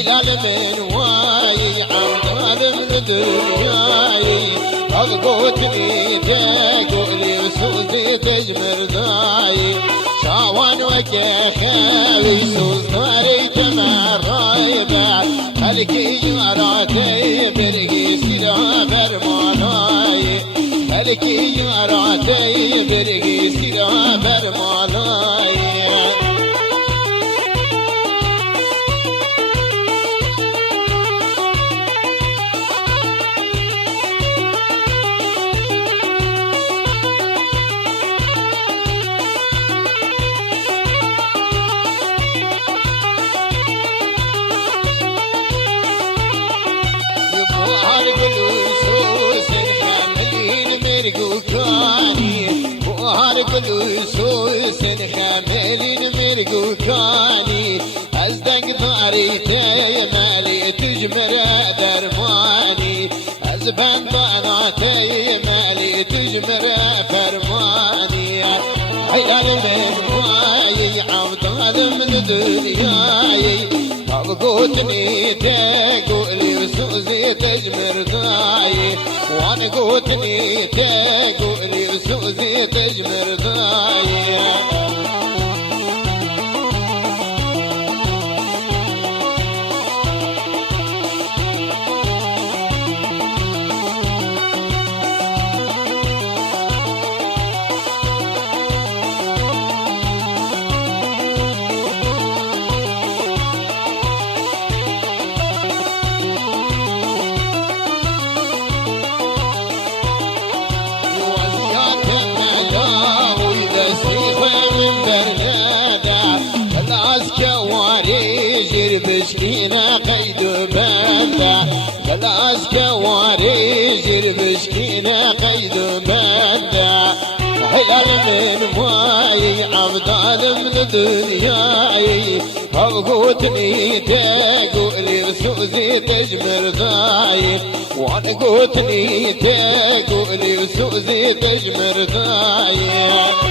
حلال من واي عمدان من دنياي أضغطني تقولي وسوزي تجمر داي شاوان وكيخاوي سوز ناري تمراي بعد هلكي جاراتي برقي سلا برمالاي هلكي جاراتي برقي سلا برمالاي قلوسوس حاملين مرقو كاني أزدق ضاريتي مالي تجمر درماني أزبان ضاناتي مالي تجمر فرماني حيال من واي عبدال من دنياي أبقوتني تقولي سوزي تجمر داي وانا قوتني تقولي سوزي تجمر داي مسكينة قيد بندا خلاص كواريج المسكينة قيد بندا حلال من ماي عبدال من دنياي أبقوتني تقولي سوزي تجمر داي وانا قوتني تقولي سوزي تجمر داي